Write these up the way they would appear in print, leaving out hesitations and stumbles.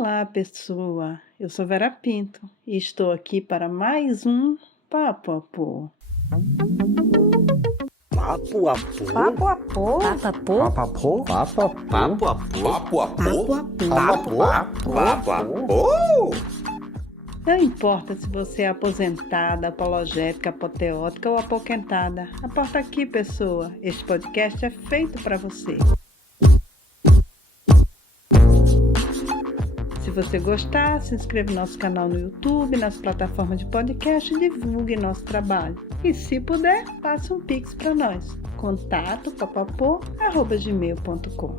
Olá, pessoa. Eu sou Vera Pinto e estou aqui para mais um Papo a Pô. Papo a Pô? Papo a Pô? Papo a Pô? Papo a Pô? Papo a Pô? Papo a Pô? Papo a Pô? Papo a Pô? Papo a Pô? Não importa se você é aposentada, apologética, apoteótica ou apoquentada. Aporta aqui, pessoa. Este podcast é feito para você. Se você gostar, se inscreva no nosso canal no YouTube, nas plataformas de podcast e divulgue nosso trabalho. E se puder, passe um pix para nós. contato@papapô@gmail.com.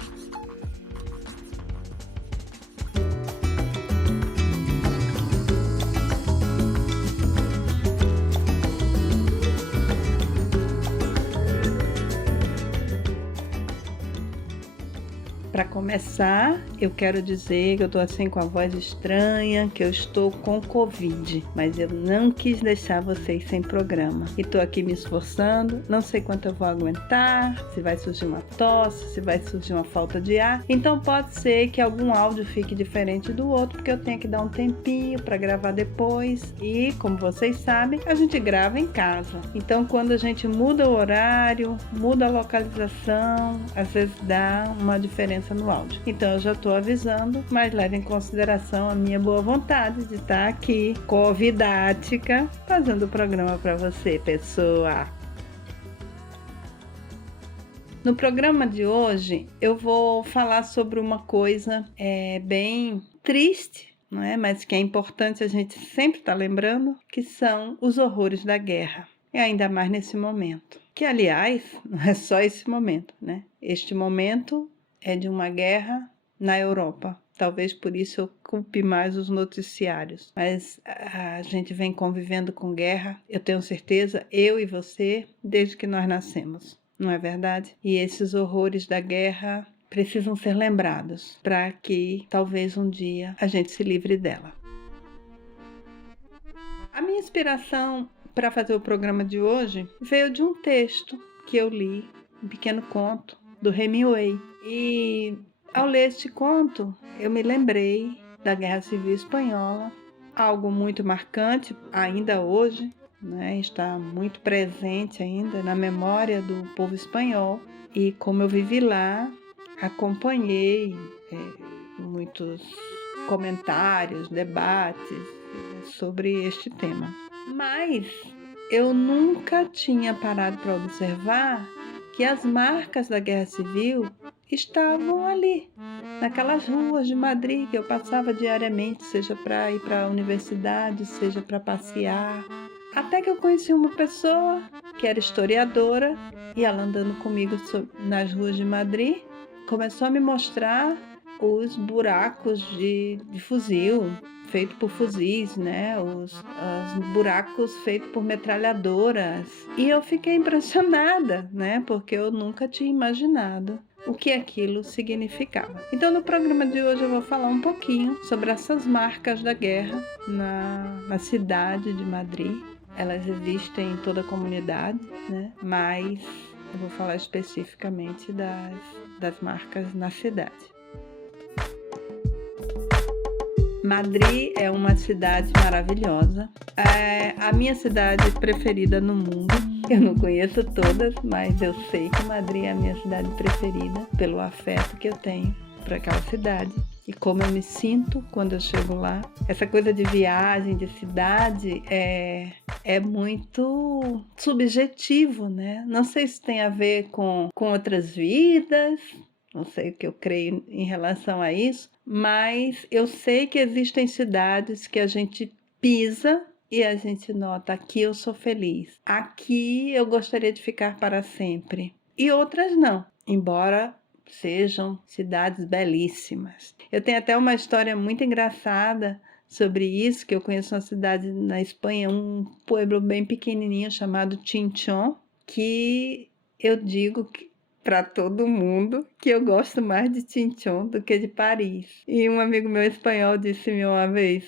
Para começar, eu quero dizer que eu estou assim com a voz estranha, que eu estou com Covid, mas eu não quis deixar vocês sem programa. E estou aqui me esforçando, não sei quanto eu vou aguentar, se vai surgir uma tosse, se vai surgir uma falta de ar. Então pode ser que algum áudio fique diferente do outro, porque eu tenho que dar um tempinho para gravar depois. E, como vocês sabem, a gente grava em casa. Então quando a gente muda o horário, muda a localização, às vezes dá uma diferença no áudio. Então eu já estou avisando, mas leve em consideração a minha boa vontade de estar aqui, convidática, fazendo o programa para você, pessoa. No programa de hoje eu vou falar sobre uma coisa bem triste, não é? Mas que é importante a gente sempre estar lembrando, que são os horrores da guerra. E ainda mais nesse momento. Que, aliás, não é só esse momento, né? Este momento é de uma guerra na Europa. Talvez por isso eu culpe mais os noticiários. Mas a gente vem convivendo com guerra, eu tenho certeza, eu e você, desde que nós nascemos. Não é verdade? E esses horrores da guerra precisam ser lembrados para que talvez um dia a gente se livre dela. A minha inspiração para fazer o programa de hoje veio de um texto que eu li, um pequeno conto do Hemingway. E ao ler este conto, eu me lembrei da Guerra Civil Espanhola, algo muito marcante ainda hoje, né? Está muito presente ainda na memória do povo espanhol. E como eu vivi lá, acompanhei muitos comentários, debates sobre este tema. Mas eu nunca tinha parado para observar que as marcas da Guerra Civil estavam ali, naquelas ruas de Madrid que eu passava diariamente, seja para ir para a universidade, seja para passear. Até que eu conheci uma pessoa que era historiadora e ela andando comigo nas ruas de Madrid, começou a me mostrar os buracos de fuzil, feito por fuzis, né? Os buracos feitos por metralhadoras. E eu fiquei impressionada, né? Porque eu nunca tinha imaginado o que aquilo significava. Então, no programa de hoje eu vou falar um pouquinho sobre essas marcas da guerra na cidade de Madrid. Elas existem em toda a comunidade, né? Mas eu vou falar especificamente das marcas na cidade. Madrid é uma cidade maravilhosa. É a minha cidade preferida no mundo. Eu não conheço todas, mas eu sei que Madrid é a minha cidade preferida pelo afeto que eu tenho para aquela cidade e como eu me sinto quando eu chego lá. Essa coisa de viagem, de cidade é muito subjetivo, né? Não sei se tem a ver com outras vidas, não sei o que eu creio em relação a isso, mas eu sei que existem cidades que a gente pisa e a gente nota, aqui eu sou feliz, aqui eu gostaria de ficar para sempre. E outras não, embora sejam cidades belíssimas. Eu tenho até uma história muito engraçada sobre isso, que eu conheço uma cidade na Espanha, um pueblo bem pequenininho chamado Chinchón, que eu digo que para todo mundo que eu gosto mais de Chinchón do que de Paris. E um amigo meu espanhol disse-me uma vez,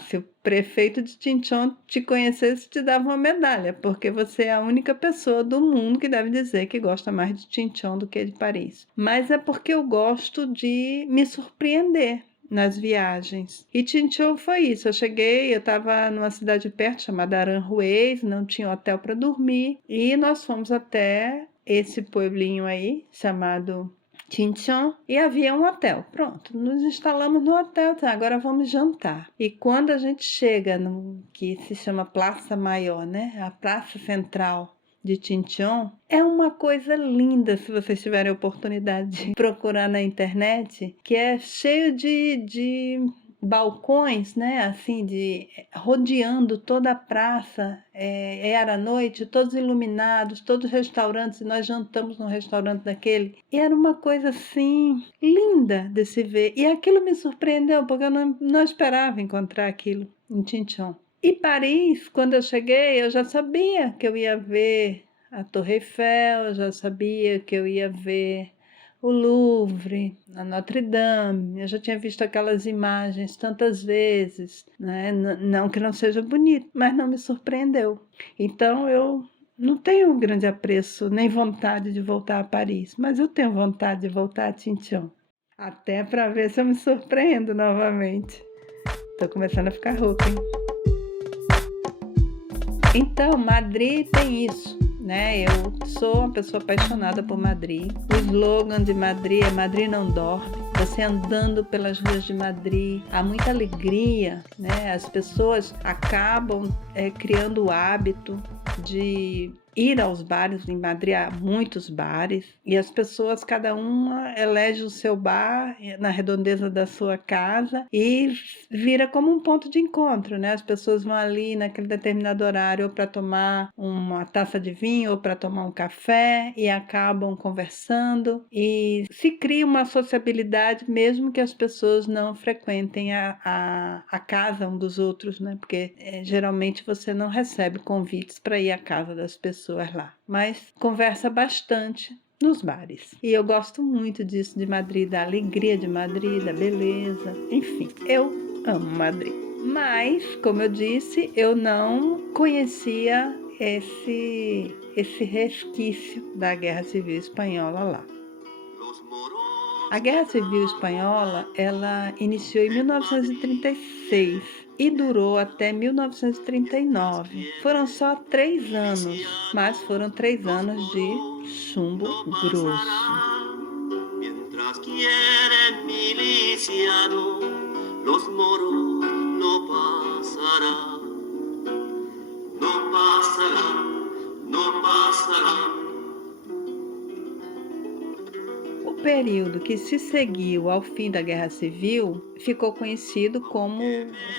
se o prefeito de Chinchón te conhecesse, te dava uma medalha, porque você é a única pessoa do mundo que deve dizer que gosta mais de Chinchón do que de Paris. Mas é porque eu gosto de me surpreender, nas viagens. E Chinchón foi isso. Eu estava numa cidade perto chamada Aranjuez, não tinha hotel para dormir, e nós fomos até esse pueblinho aí, chamado Chinchón, e havia um hotel. Pronto, nos instalamos no hotel, tá, agora vamos jantar. E quando a gente chega no que se chama Praça Maior, né, a praça central de Chinchón, é uma coisa linda se vocês tiverem a oportunidade de procurar na internet, que é cheio de balcões, né, assim, rodeando toda a praça. Era à noite, todos iluminados, todos restaurantes, e nós jantamos num restaurante daquele, e era uma coisa assim linda de se ver, e aquilo me surpreendeu, porque eu não esperava encontrar aquilo em Chinchón. E Paris, quando eu cheguei, eu já sabia que eu ia ver a Torre Eiffel, eu já sabia que eu ia ver o Louvre, a Notre Dame. Eu já tinha visto aquelas imagens tantas vezes, né? Não que não seja bonito, mas não me surpreendeu. Então eu não tenho um grande apreço nem vontade de voltar a Paris, mas eu tenho vontade de voltar a Chinchón, até para ver se eu me surpreendo novamente. Estou começando a ficar rouca, hein? Então, Madrid tem isso, né? Eu sou uma pessoa apaixonada por Madrid. O slogan de Madrid é Madrid não dorme. Você andando pelas ruas de Madrid, há muita alegria, né? As pessoas acabam criando o hábito de ir aos bares. Em Madrid há muitos bares, e as pessoas, cada uma elege o seu bar na redondeza da sua casa e vira como um ponto de encontro, né? As pessoas vão ali naquele determinado horário ou para tomar uma taça de vinho ou para tomar um café, e acabam conversando, e se cria uma sociabilidade mesmo que as pessoas não frequentem a casa um dos outros, né? Porque geralmente você não recebe convites para ir à casa das pessoas lá, mas conversa bastante nos bares. E eu gosto muito disso de Madrid, da alegria de Madrid, da beleza, enfim, eu amo Madrid. Mas, como eu disse, eu não conhecia esse resquício da Guerra Civil Espanhola lá. A Guerra Civil Espanhola, ela iniciou em 1936 e durou até 1939. Foram só 3 anos, mas foram 3 anos de chumbo grosso. Mientras quieren miliciano, los moros no pasarán, no pasarán, no pasarán. O período que se seguiu ao fim da Guerra Civil ficou conhecido como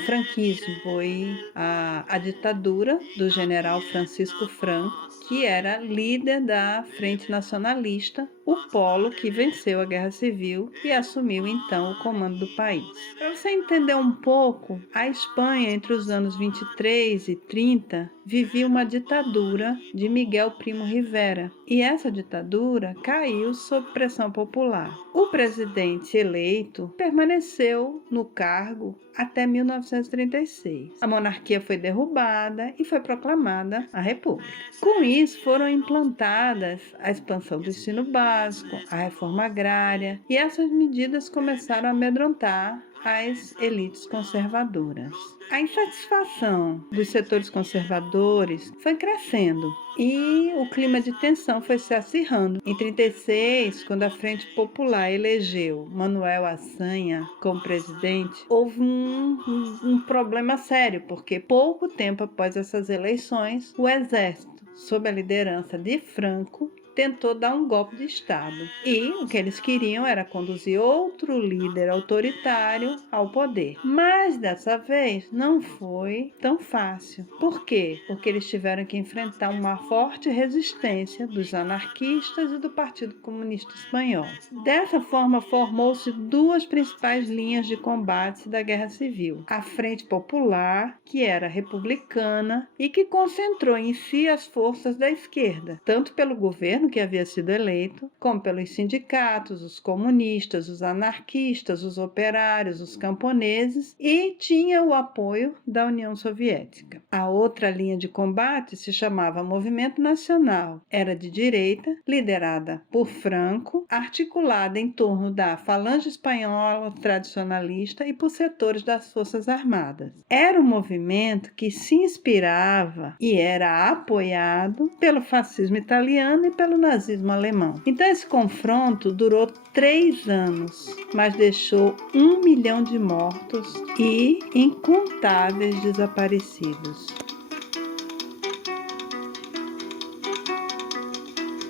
franquismo. Foi a ditadura do general Francisco Franco, que era líder da Frente Nacionalista, o polo que venceu a Guerra Civil e assumiu então o comando do país. Para você entender um pouco, a Espanha entre os anos 23 e 30 vivia uma ditadura de Miguel Primo Rivera, e essa ditadura caiu sob pressão popular. O presidente eleito permaneceu no cargo até 1936. A monarquia foi derrubada e foi proclamada a República. Com isso, foram implantadas a expansão do ensino básico, a reforma agrária, e essas medidas começaram a amedrontar as elites conservadoras. A insatisfação dos setores conservadores foi crescendo e o clima de tensão foi se acirrando. Em 1936, quando a Frente Popular elegeu Manuel Azaña como presidente, houve um problema sério, porque pouco tempo após essas eleições, o exército, sob a liderança de Franco, tentou dar um golpe de Estado. E o que eles queriam era conduzir outro líder autoritário ao poder. Mas dessa vez não foi tão fácil. Por quê? Porque eles tiveram que enfrentar uma forte resistência dos anarquistas e do Partido Comunista Espanhol. Dessa forma, formou-se 2 principais linhas de combate da Guerra Civil. A Frente Popular, que era republicana e que concentrou em si as forças da esquerda, tanto pelo governo governo que havia sido eleito, como pelos sindicatos, os comunistas, os anarquistas, os operários, os camponeses, e tinha o apoio da União Soviética. A outra linha de combate se chamava Movimento Nacional. Era de direita, liderada por Franco, articulada em torno da Falange Espanhola tradicionalista e por setores das Forças Armadas. Era um movimento que se inspirava e era apoiado pelo fascismo italiano e pelo nazismo alemão. Então esse confronto durou 3 anos, mas deixou 1 milhão de mortos e incontáveis desaparecidos.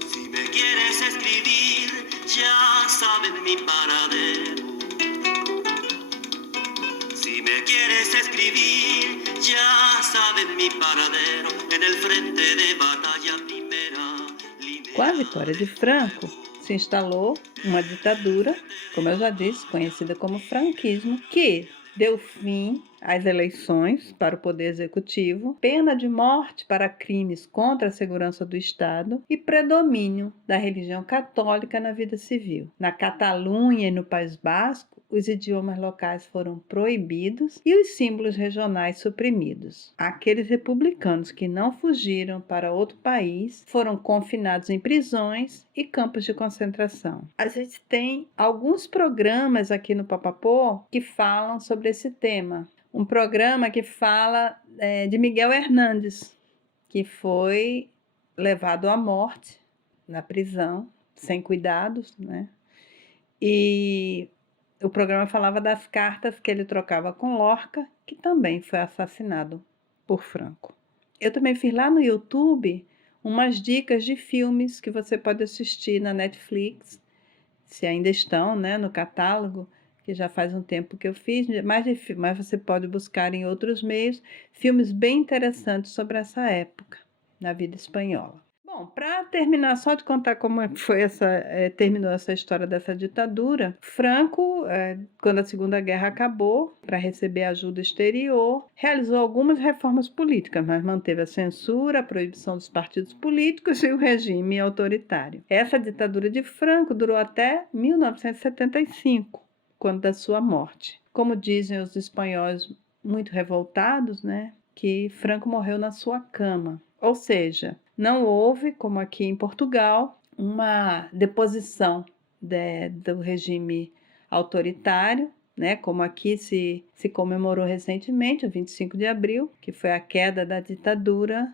Si me quieres escribir, ya sabes mi paradero. Si me quieres escribir, ya sabes mi paradero. En el frente de batalla primera línea. Com a vitória de Franco, se instalou uma ditadura, como eu já disse, conhecida como franquismo, que deu fim às eleições para o poder executivo, pena de morte para crimes contra a segurança do Estado e predomínio da religião católica na vida civil. Na Catalunha e no País Basco, os idiomas locais foram proibidos e os símbolos regionais suprimidos. Aqueles republicanos que não fugiram para outro país foram confinados em prisões e campos de concentração. A gente tem alguns programas aqui no Papapô que falam sobre esse tema. Um programa que fala de Miguel Hernández, que foi levado à morte na prisão, sem cuidados, né? E o programa falava das cartas que ele trocava com Lorca, que também foi assassinado por Franco. Eu também fiz lá no YouTube umas dicas de filmes que você pode assistir na Netflix, se ainda estão, né, no catálogo, que já faz um tempo que eu fiz, mas você pode buscar em outros meios filmes bem interessantes sobre essa época na vida espanhola. Bom, para terminar, só de contar como foi terminou essa história dessa ditadura, Franco, quando a Segunda Guerra acabou, para receber ajuda exterior, realizou algumas reformas políticas, mas manteve a censura, a proibição dos partidos políticos e o regime autoritário. Essa ditadura de Franco durou até 1975, quando da sua morte. Como dizem os espanhóis muito revoltados, né, que Franco morreu na sua cama. Ou seja, não houve, como aqui em Portugal, uma deposição do regime autoritário, né, como aqui se comemorou recentemente, o 25 de abril, que foi a queda da ditadura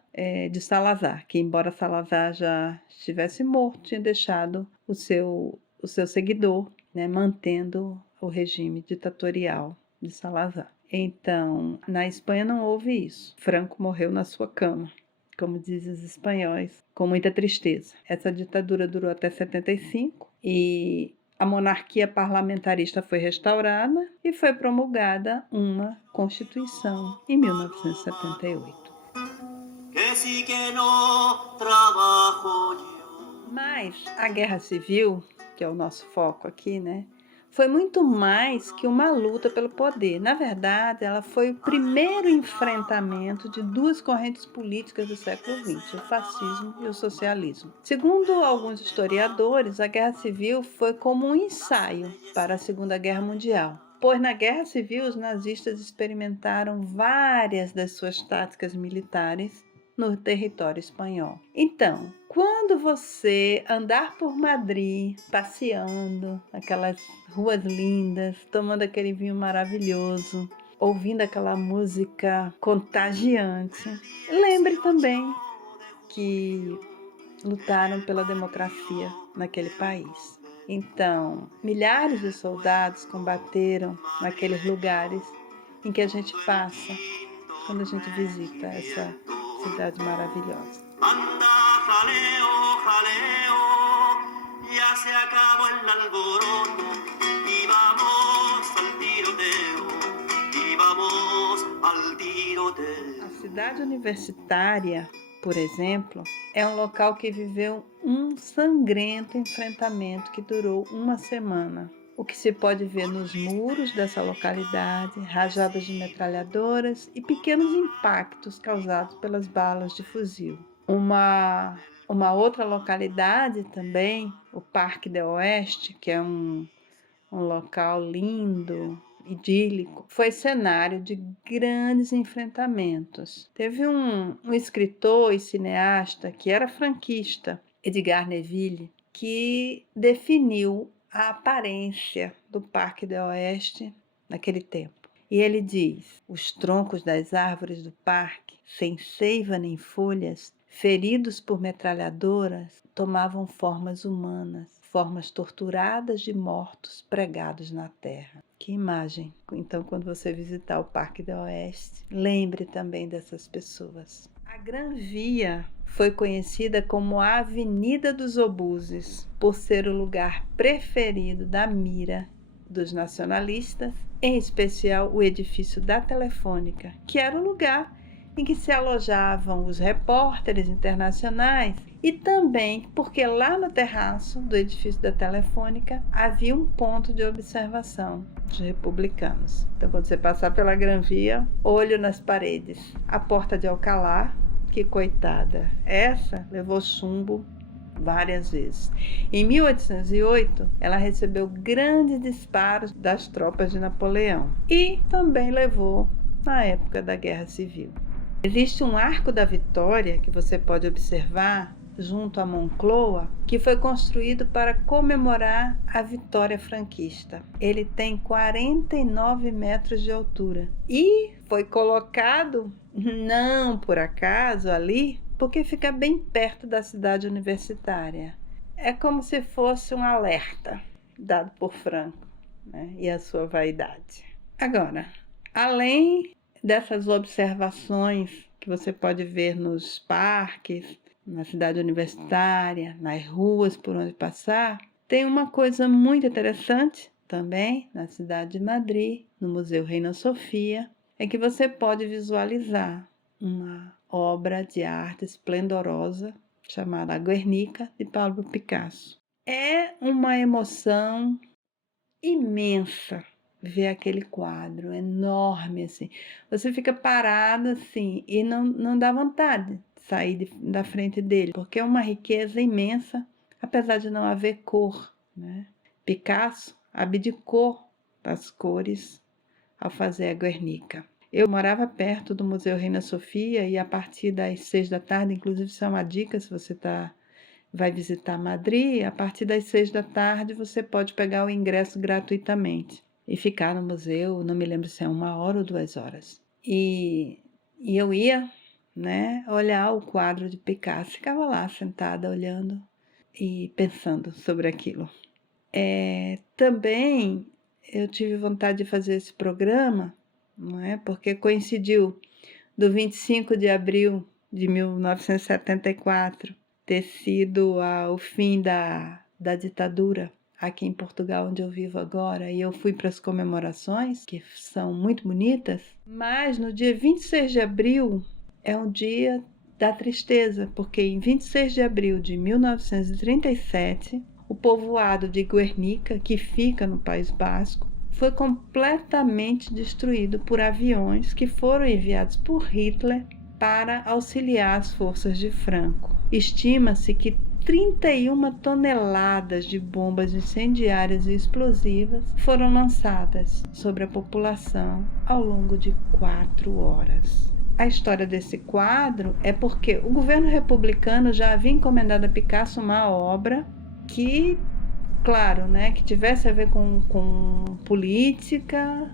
de Salazar, que embora Salazar já estivesse morto, tinha deixado o seu seguidor, né, mantendo o regime ditatorial de Salazar. Então, na Espanha não houve isso. Franco morreu na sua cama, como dizem os espanhóis, com muita tristeza. Essa ditadura durou até 75 e a monarquia parlamentarista foi restaurada e foi promulgada uma Constituição em 1978. Mas a Guerra Civil, que é o nosso foco aqui, né, foi muito mais que uma luta pelo poder. Na verdade, ela foi o primeiro enfrentamento de duas correntes políticas do século XX, o fascismo e o socialismo. Segundo alguns historiadores, a Guerra Civil foi como um ensaio para a Segunda Guerra Mundial, pois na Guerra Civil os nazistas experimentaram várias das suas táticas militares no território espanhol. Então, quando você andar por Madrid, passeando naquelas ruas lindas, tomando aquele vinho maravilhoso, ouvindo aquela música contagiante, lembre também que lutaram pela democracia naquele país. Então, milhares de soldados combateram naqueles lugares em que a gente passa quando a gente visita essa cidade maravilhosa. Anda, jaleo, jaleo, ya se acabó el alboroto y vamos al tiroteo, y vamos al tiroteo. A cidade universitária, por exemplo, é um local que viveu um sangrento enfrentamento que durou uma semana. O que se pode ver nos muros dessa localidade, rajadas de metralhadoras e pequenos impactos causados pelas balas de fuzil. Uma Uma outra localidade também, o Parque do Oeste, que é um local lindo, idílico, foi cenário de grandes enfrentamentos. Teve um escritor e cineasta que era franquista, Edgar Neville, que definiu a aparência do Parque do Oeste naquele tempo. E ele diz: os troncos das árvores do parque, sem seiva nem folhas, feridos por metralhadoras, tomavam formas humanas, formas torturadas de mortos pregados na terra. Que imagem! Então, quando você visitar o Parque do Oeste, lembre também dessas pessoas. A Gran Via foi conhecida como a Avenida dos Obuses, por ser o lugar preferido da mira dos nacionalistas, em especial o edifício da Telefônica, que era o lugar em que se alojavam os repórteres internacionais, e também porque lá no terraço do edifício da Telefônica havia um ponto de observação dos republicanos. Então, quando você passar pela Gran Via, olho nas paredes. A Porta de Alcalá, que coitada, essa levou chumbo várias vezes. Em 1808, ela recebeu grandes disparos das tropas de Napoleão e também levou na época da Guerra Civil. Existe um Arco da Vitória que você pode observar junto à Moncloa, que foi construído para comemorar a vitória franquista. Ele tem 49 metros de altura e foi colocado, não por acaso, ali, porque fica bem perto da cidade universitária. É como se fosse um alerta dado por Franco, né, e a sua vaidade. Agora, além dessas observações que você pode ver nos parques, na cidade universitária, nas ruas por onde passar, tem uma coisa muito interessante também na cidade de Madrid, no Museu Reina Sofia, é que você pode visualizar uma obra de arte esplendorosa chamada Guernica, de Pablo Picasso. É uma emoção imensa ver aquele quadro enorme assim. Você fica parado assim e não dá vontade de sair da frente dele, porque é uma riqueza imensa, apesar de não haver cor, né? Picasso abdicou das cores ao fazer a Guernica. Eu morava perto do Museu Reina Sofia e a partir das 6 da tarde, inclusive isso é uma dica se você vai visitar Madrid, a partir das 6 da tarde você pode pegar o ingresso gratuitamente e ficar no museu, não me lembro se é 1 hora ou 2 horas. E eu ia, né, olhar o quadro de Picasso, ficava lá sentada olhando e pensando sobre aquilo. Também eu tive vontade de fazer esse programa, não é? Porque coincidiu do 25 de abril de 1974 ter sido o fim da ditadura aqui em Portugal, onde eu vivo agora, e eu fui para as comemorações, que são muito bonitas, mas no dia 26 de abril é um dia da tristeza, porque em 26 de abril de 1937, o povoado de Guernica, que fica no País Basco, foi completamente destruído por aviões que foram enviados por Hitler para auxiliar as forças de Franco. Estima-se que 31 toneladas de bombas incendiárias e explosivas foram lançadas sobre a população ao longo de 4 horas. A história desse quadro é porque o governo republicano já havia encomendado a Picasso uma obra que, claro, né, que tivesse a ver com política,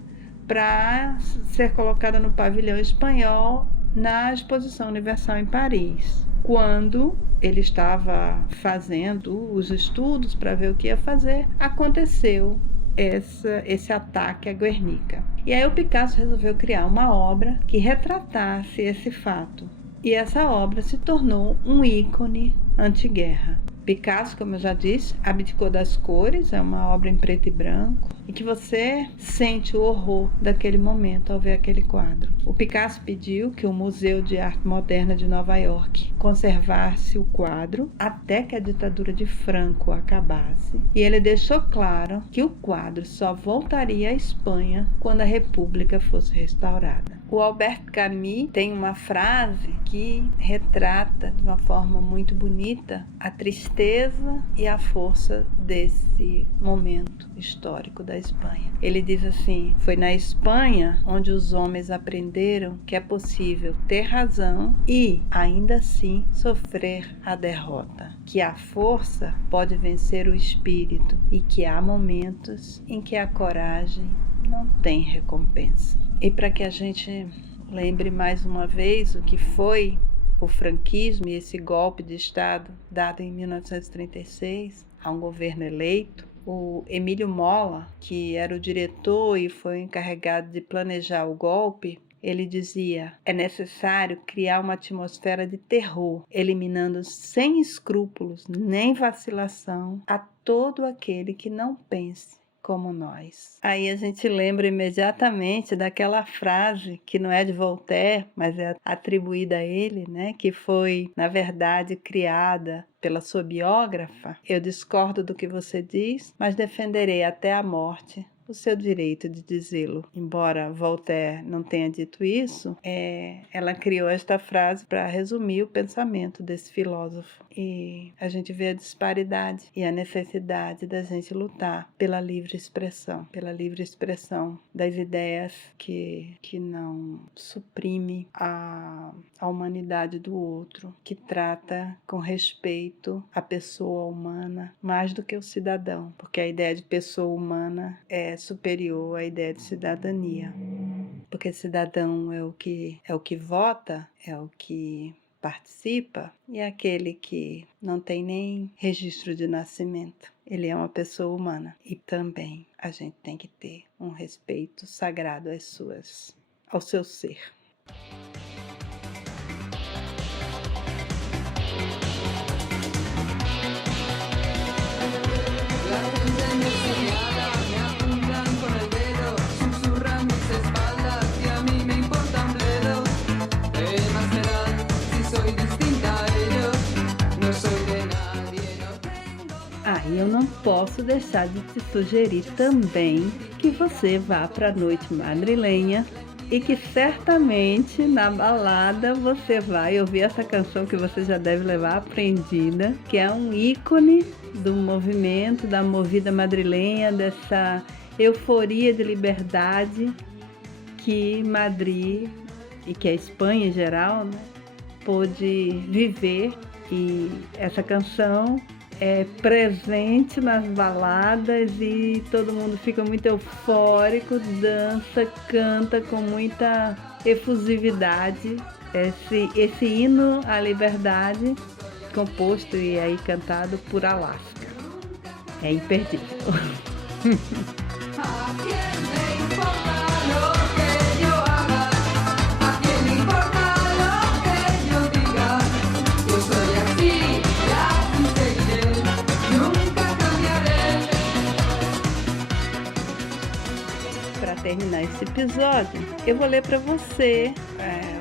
para ser colocada no pavilhão espanhol na Exposição Universal em Paris. Quando ele estava fazendo os estudos para ver o que ia fazer, aconteceu esse ataque a Guernica. E aí o Picasso resolveu criar uma obra que retratasse esse fato. E essa obra se tornou um ícone antiguerra. Picasso, como eu já disse, abdicou das cores, é uma obra em preto e branco, e que você sente o horror daquele momento ao ver aquele quadro. O Picasso pediu que o Museu de Arte Moderna de Nova York conservasse o quadro até que a ditadura de Franco acabasse, e ele deixou claro que o quadro só voltaria à Espanha quando a República fosse restaurada. O Albert Camus tem uma frase que retrata de uma forma muito bonita a tristeza e a força desse momento histórico da Espanha. Ele diz assim: foi na Espanha onde os homens aprenderam que é possível ter razão e, ainda assim, sofrer a derrota, que a força pode vencer o espírito e que há momentos em que a coragem não tem recompensa. E para que a gente lembre mais uma vez o que foi o franquismo e esse golpe de Estado dado em 1936 a um governo eleito, o Emílio Mola, que era o diretor e foi encarregado de planejar o golpe, ele dizia: é necessário criar uma atmosfera de terror, eliminando sem escrúpulos nem vacilação a todo aquele que não pense como nós. Aí a gente lembra imediatamente daquela frase que não é de Voltaire, mas é atribuída a ele, né? Que foi, na verdade, criada pela sua biógrafa. Eu discordo do que você diz, mas defenderei até a morte o seu direito de dizê-lo. Embora Voltaire não tenha dito isso, ela criou esta frase para resumir o pensamento desse filósofo. E a gente vê a disparidade e a necessidade da gente lutar pela livre expressão das ideias que não suprime a humanidade do outro, que trata com respeito a pessoa humana mais do que o cidadão, porque a ideia de pessoa humana é superior à ideia de cidadania, porque cidadão é o que vota, é o que participa, e é aquele que não tem nem registro de nascimento. Ele é uma pessoa humana e também a gente tem que ter um respeito sagrado ao seu ser. E eu não posso deixar de te sugerir também que você vá para a noite madrilenha e que certamente na balada você vai ouvir essa canção que você já deve levar aprendida, que é um ícone do movimento, da movida madrilenha, dessa euforia de liberdade que Madrid e que a Espanha em geral, né, pôde viver. E essa canção é presente nas baladas e todo mundo fica muito eufórico, dança, canta com muita efusividade esse hino à liberdade, composto e aí cantado por Alaska. É imperdível. Terminar esse episódio, eu vou ler para você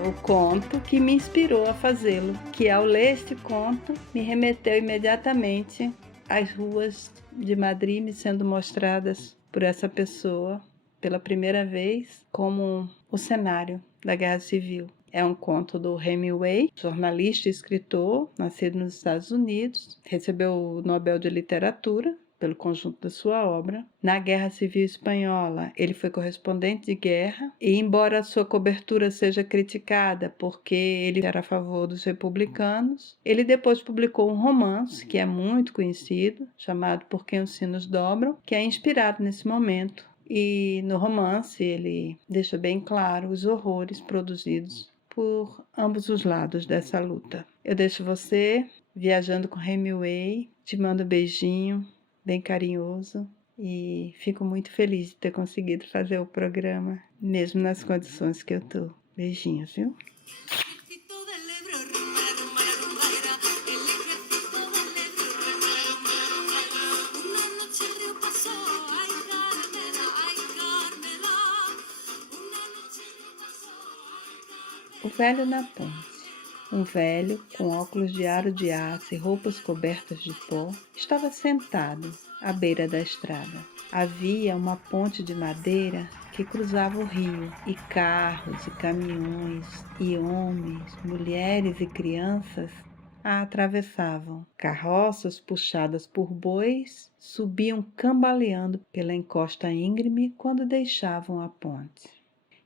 o conto que me inspirou a fazê-lo, que ao ler este conto me remeteu imediatamente às ruas de Madrid me sendo mostradas por essa pessoa pela primeira vez como o cenário da Guerra Civil. É um conto do Hemingway, jornalista e escritor, nascido nos Estados Unidos, recebeu o Nobel de Literatura pelo conjunto da sua obra. Na Guerra Civil Espanhola, ele foi correspondente de guerra e, embora a sua cobertura seja criticada porque ele era a favor dos republicanos, ele depois publicou um romance que é muito conhecido, chamado Por Quem os Sinos Dobram, que é inspirado nesse momento. E no romance ele deixa bem claro os horrores produzidos por ambos os lados dessa luta. Eu deixo você viajando com Hemingway, te mando um beijinho bem carinhoso e fico muito feliz de ter conseguido fazer o programa, mesmo nas condições que eu tô. Beijinhos, viu? O velho na ponte. Um velho, com óculos de aro de aço e roupas cobertas de pó, estava sentado à beira da estrada. Havia uma ponte de madeira que cruzava o rio, e carros e caminhões, e homens, mulheres e crianças a atravessavam. Carroças puxadas por bois subiam cambaleando pela encosta íngreme quando deixavam a ponte.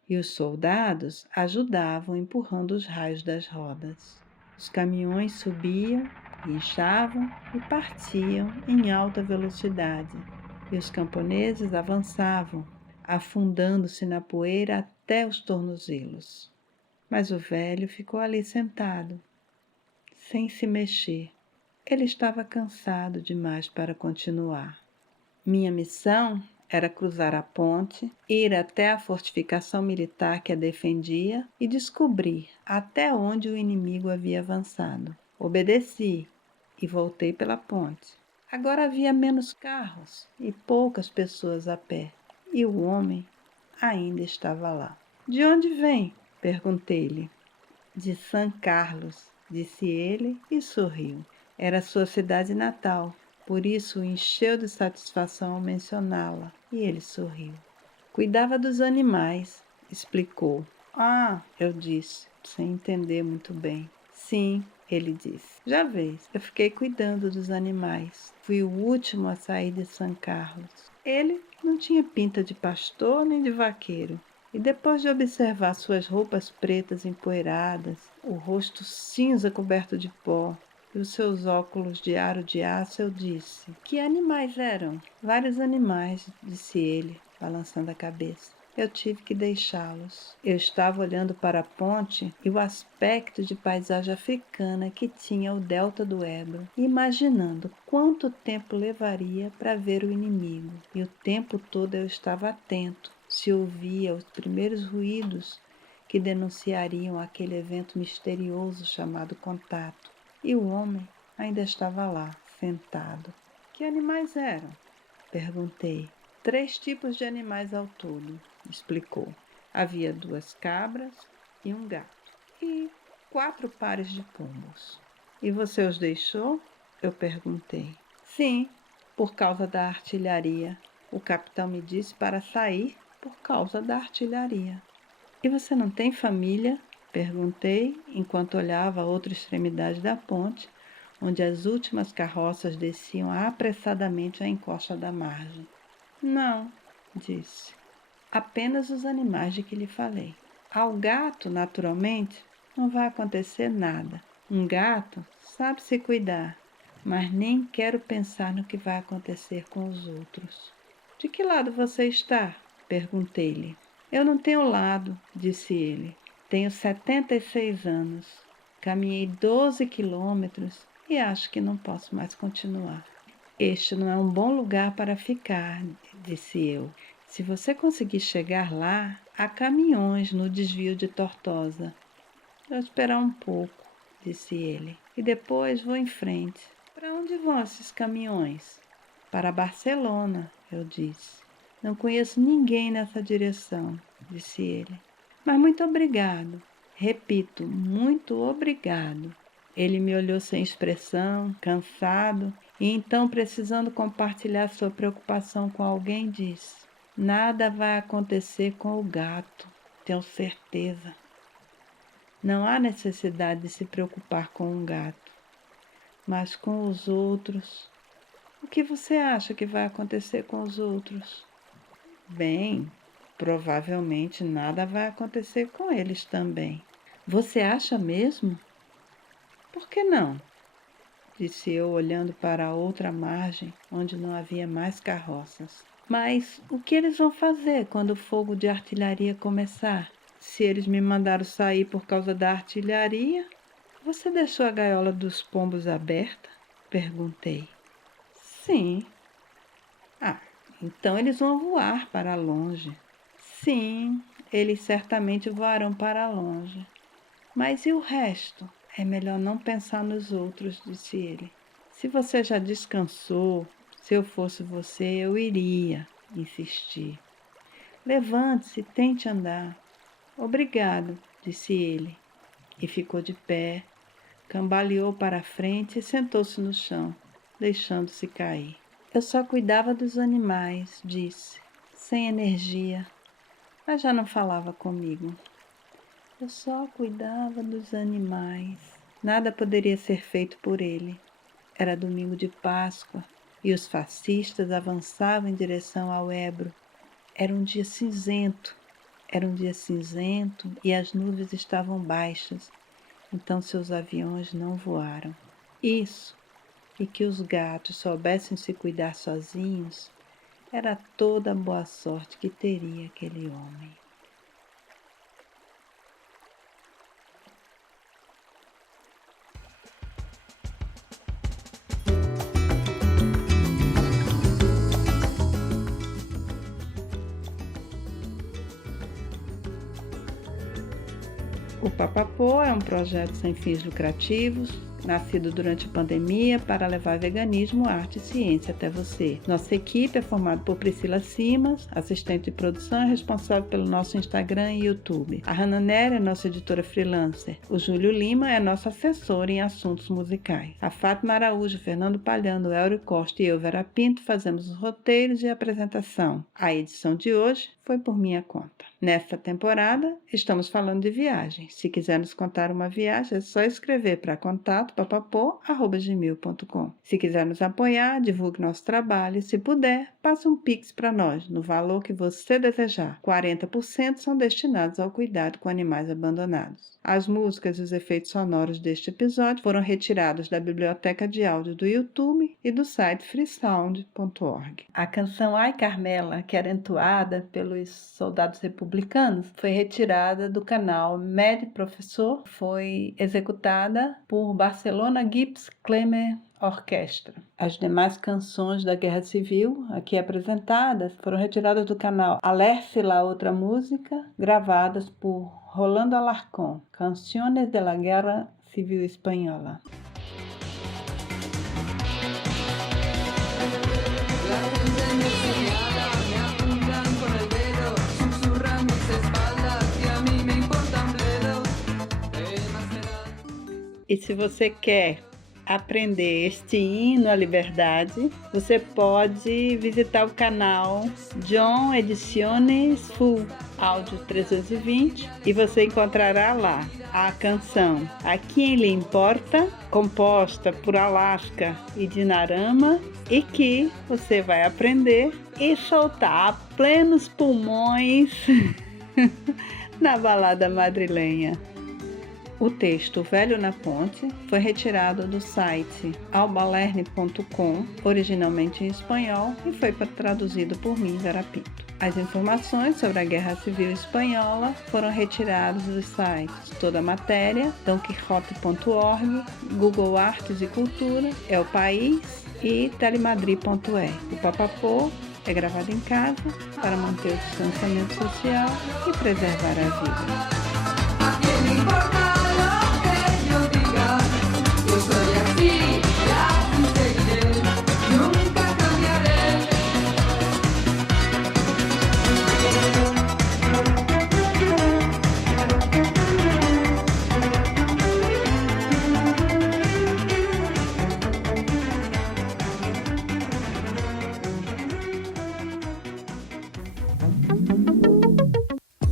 E os soldados ajudavam empurrando os raios das rodas. Os caminhões subiam, guinchavam e partiam em alta velocidade. E os camponeses avançavam, afundando-se na poeira até os tornozelos. Mas o velho ficou ali sentado, sem se mexer. Ele estava cansado demais para continuar. Minha missão era cruzar a ponte, ir até a fortificação militar que a defendia e descobrir até onde o inimigo havia avançado. Obedeci e voltei pela ponte. Agora havia menos carros e poucas pessoas a pé, e o homem ainda estava lá. De onde vem? Perguntei-lhe. De San Carlos, disse ele e sorriu. Era sua cidade natal, por isso o encheu de satisfação ao mencioná-la, e ele sorriu. Cuidava dos animais, explicou. Ah, eu disse, sem entender muito bem. Sim, ele disse. Já vês, eu fiquei cuidando dos animais. Fui o último a sair de San Carlos. Ele não tinha pinta de pastor nem de vaqueiro. E depois de observar suas roupas pretas empoeiradas, o rosto cinza coberto de pó e os seus óculos de aro de aço, eu disse: que animais eram? Vários animais, disse ele, balançando a cabeça. Eu tive que deixá-los. Eu estava olhando para a ponte e o aspecto de paisagem africana que tinha o delta do Ebro, imaginando quanto tempo levaria para ver o inimigo. E o tempo todo eu estava atento. Se ouvia os primeiros ruídos que denunciariam aquele evento misterioso chamado contato. E o homem ainda estava lá, sentado. Que animais eram? Perguntei. 3 tipos de animais ao todo, explicou. Havia 2 cabras e um gato. E 4 pares de pombos. E você os deixou? Eu perguntei. Sim, por causa da artilharia. O capitão me disse para sair por causa da artilharia. E você não tem família? Perguntei, enquanto olhava a outra extremidade da ponte, onde as últimas carroças desciam apressadamente a encosta da margem. Não, disse. Apenas os animais de que lhe falei. Ao gato, naturalmente, não vai acontecer nada. Um gato sabe se cuidar, mas nem quero pensar no que vai acontecer com os outros. De que lado você está? Perguntei-lhe. Eu não tenho lado, disse ele. Tenho 76 anos. Caminhei 12 quilômetros e acho que não posso mais continuar. Este não é um bom lugar para ficar, disse eu. Se você conseguir chegar lá, há caminhões no desvio de Tortosa. Vou esperar um pouco, disse ele, e depois vou em frente. Para onde vão esses caminhões? Para Barcelona, eu disse. Não conheço ninguém nessa direção, disse ele. Mas muito obrigado. Repito, muito obrigado. Ele me olhou sem expressão, cansado, e então, precisando compartilhar sua preocupação com alguém, disse: nada vai acontecer com o gato, tenho certeza. Não há necessidade de se preocupar com um gato, mas com os outros. O que você acha que vai acontecer com os outros? Bem, provavelmente nada vai acontecer com eles também. Você acha mesmo? Por que não? Disse eu, olhando para a outra margem, onde não havia mais carroças. Mas o que eles vão fazer quando o fogo de artilharia começar? Se eles me mandaram sair por causa da artilharia, você deixou a gaiola dos pombos aberta? Perguntei. Sim. Ah, então eles vão voar para longe. Sim, eles certamente voarão para longe. Mas e o resto? É melhor não pensar nos outros, disse ele. Se você já descansou, se eu fosse você, eu iria, insisti. Levante-se, tente andar. Obrigado, disse ele, e ficou de pé, cambaleou para a frente e sentou-se no chão, deixando-se cair. Eu só cuidava dos animais, disse, sem energia. mas já não falava comigo. Eu só cuidava dos animais. Nada poderia ser feito por ele. Era domingo de Páscoa e os fascistas avançavam em direção ao Ebro. Era um dia cinzento. E as nuvens estavam baixas. Então seus aviões não voaram. Isso, e que os gatos soubessem se cuidar sozinhos, era toda a boa sorte que teria aquele homem. O Papapô é um projeto sem fins lucrativos, nascido durante a pandemia para levar veganismo, arte e ciência até você. Nossa equipe é formada por Priscila Simas, assistente de produção e responsável pelo nosso Instagram e YouTube. A Hannah Nery é nossa editora freelancer. O Júlio Lima é nosso assessor em assuntos musicais. A Fátima Araújo, Fernando Palhano, Elrio Costa e eu, Vera Pinto, fazemos os roteiros e a apresentação. A edição de hoje foi por minha conta. Nesta temporada, estamos falando de viagem. Se quiser nos contar uma viagem, é só escrever para contato@papapô@gmail.com. Se quiser nos apoiar, divulgue nosso trabalho e, se puder, passe um Pix para nós, no valor que você desejar. 40% são destinados ao cuidado com animais abandonados. As músicas e os efeitos sonoros deste episódio foram retirados da biblioteca de áudio do YouTube e do site freesound.org. A canção Ai Carmela, que era entoada pelos soldados republicanos, foi retirada do canal Mad Professor, foi executada por Barcelona Gibbs Clemer Orquestra. As demais canções da Guerra Civil, aqui apresentadas, foram retiradas do canal Alerce la Outra Música, gravadas por Rolando Alarcón, Canciones de la Guerra Civil Espanhola. E se você quer aprender este hino à liberdade, você pode visitar o canal John Ediciones Full Áudio 320 e você encontrará lá a canção A Quem Lhe Importa, composta por Alaska e Dinarama, e que você vai aprender e soltar a plenos pulmões na balada madrilenha. O texto Velho na Ponte foi retirado do site albalerne.com, originalmente em espanhol, e foi traduzido por mim, Vera Pinto. As informações sobre a Guerra Civil Espanhola foram retiradas dos sites Toda Matéria, donquijote.org, Google Artes e Cultura, El País e telemadrid.er. O Papapô é gravado em casa para manter o distanciamento social e preservar a vida.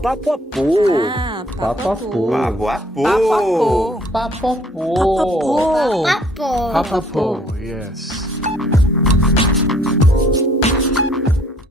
Papo-apô. Papo-apô. Papo-apô. Papo-apô. Papo-apô. Papo-apô, yes.